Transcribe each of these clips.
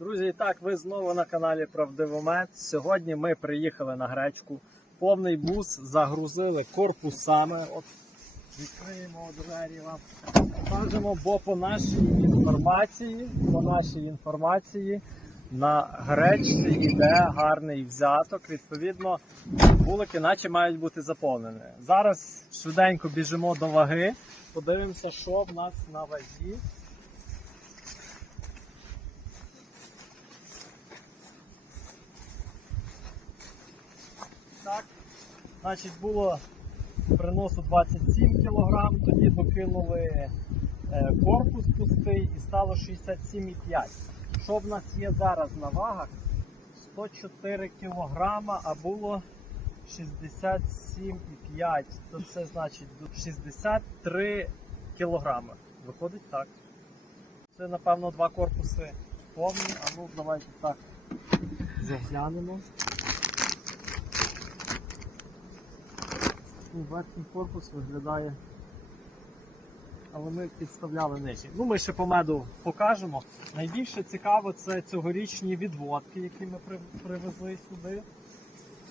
Друзі, і так, ви знову на каналі Правдивомет. Сьогодні ми приїхали на гречку. Повний бус загрузили корпусами. От відкриємо двері вам. Покажемо, бо по нашій інформації, по нашій інформації на гречці йде гарний взяток. Відповідно, вулики наче мають бути заповнені. Зараз швиденько біжимо до ваги. Подивимося, що в нас на вазі. Так, значить, було приносу 27 кг, тоді докинули е, корпус пустий і стало 67,5. Що в нас є зараз на вагах? 104 кг, а було 67,5. То це значить 63 кг. Виходить так. Це, напевно, два корпуси повні, а ну давайте так заглянемо. Верхній корпус виглядає. Але ми підставляли нижче. Ну, ми ще по меду покажемо. Найбільше цікаво це цьогорічні відводки, які ми привезли сюди.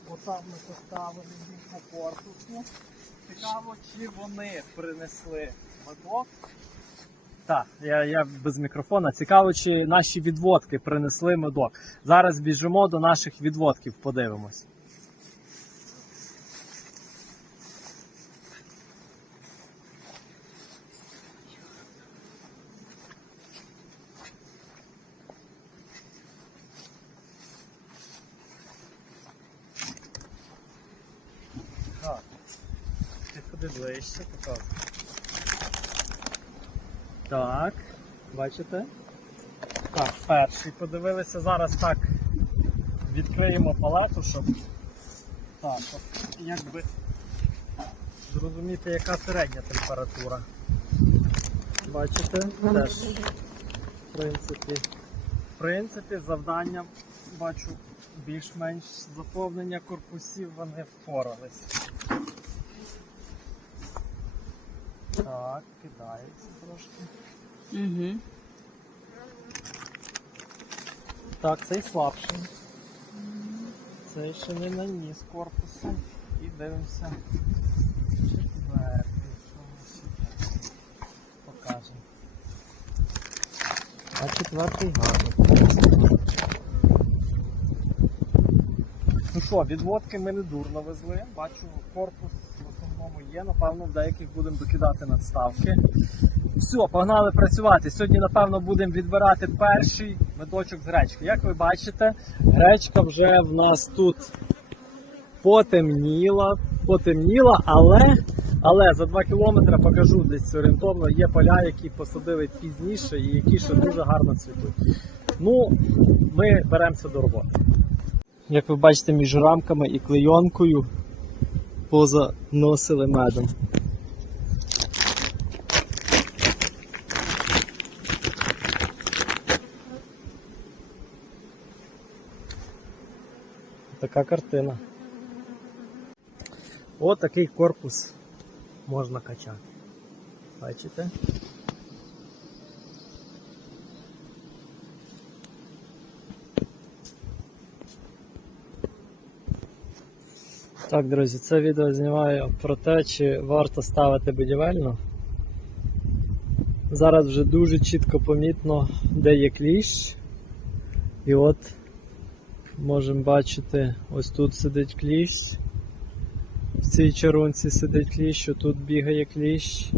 Отам ми поставили їх по корпусу. Цікаво, чи вони принесли медок. Так, я, я без мікрофона. Цікаво, чи наші відводки принесли медок. Зараз біжимо до наших відводків, подивимось. Підходи ближче. Так, бачите? Так, перший подивилися. Зараз так відкриємо палету, щоб так, якби зрозуміти, яка середня температура. Бачите? Теж, в принципі, в принципі, завданням бачу більш-менш заповнення корпусів вони впорались. Так, кидається трошки. Угу. Так, цей слабший. Цей ще не наніс корпусу. І дивимося. Четвертий. Що у нас четвертий? Покажемо. А четвертий гарний. Ну що, відводки ми не дурно везли. Бачу, корпус в є. Напевно, в деяких будемо докидати надставки. Все, погнали працювати. Сьогодні, напевно, будемо відбирати перший медочок з гречки. Як ви бачите, гречка вже в нас тут потемніла, потемніла, але, але за 2 кілометри покажу десь орієнтовно. Є поля, які посадили пізніше і які ще дуже гарно цвітуть. Ну, ми беремося до роботи. Як ви бачите, між рамками і клейонкою позаносили медом. Така картина. Ось такий корпус можна качати. Бачите? Так, друзі, це відео знімаю про те, чи варто ставити будівельну. Зараз вже дуже чітко помітно, де є кліщ. І от можемо бачити, ось тут сидить кліщ. В цій чарунці сидить кліщ, тут бігає кліщ.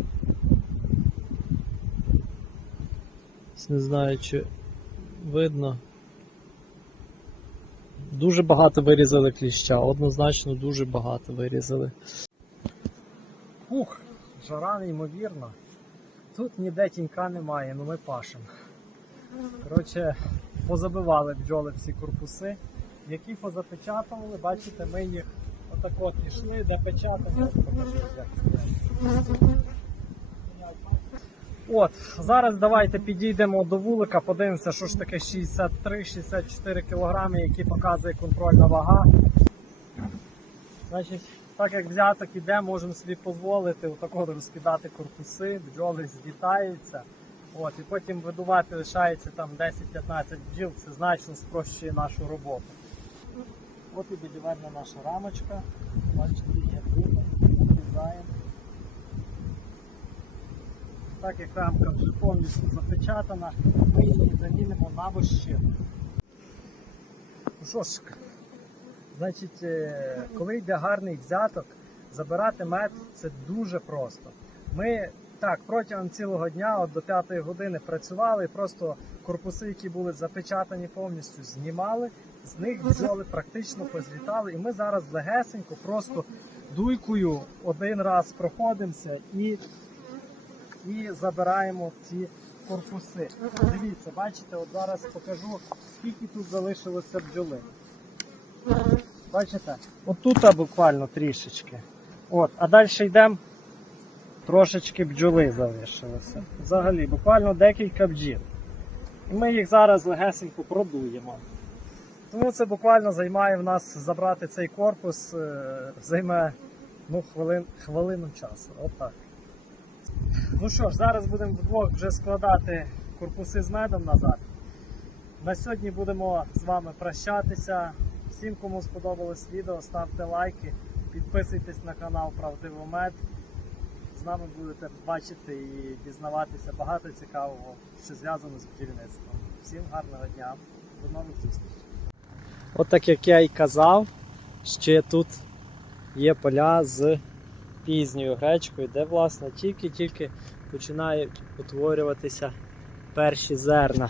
Не знаю, чи видно. Дуже багато вирізали кліща, однозначно дуже багато вирізали. Ух, жара неймовірна. Тут ніде тінька немає, ну ми пашемо. Коротше, позабивали бджоли всі корпуси, які позапечатували, бачите, ми їх отак от пішли, де печатали, покажу, як стоять. От, зараз давайте підійдемо до вулика, подивимося, що ж таке 63-64 кг, які показує контрольна вага. Значить, так як взяток іде, можемо собі дозволити отако розкидати корпуси, бджоли злітаються. От, і потім видувати лишається там 10-15 бджіл, це значно спрощує нашу роботу. От і будівельна наша рамочка. Бачите, є тут. Так як рамка вже повністю запечатана, ми її замінимо на вощину. Ну що ж, значить, е, коли йде гарний взяток, забирати мед це дуже просто. Ми так протягом цілого дня, от до 5 години працювали, і просто корпуси, які були запечатані повністю, знімали, з них бджоли практично позлітали. І ми зараз легесенько, просто дуйкою один раз проходимося і, і забираємо ці корпуси. Дивіться, бачите, от зараз покажу, скільки тут залишилося бджоли. Бачите? Отут буквально трішечки. От, а далі йдемо. Трошечки бджоли залишилося. Взагалі, буквально декілька бджіл. І ми їх зараз легесенько продуємо. Тому це буквально займає в нас забрати цей корпус, е, займе ну, хвилин, хвилину часу. Отак. Ну що ж, зараз будемо вдвох вже складати корпуси з медом назад. На сьогодні будемо з вами прощатися. Всім, кому сподобалось відео, ставте лайки, підписуйтесь на канал Правдивомед. З нами будете бачити і дізнаватися багато цікавого, що зв'язано з бджільництвом. Всім гарного дня, до нових зустрічей. От так як я і казав, ще тут є поля з пізньою гречкою, де власне тільки-тільки починають утворюватися перші зерна.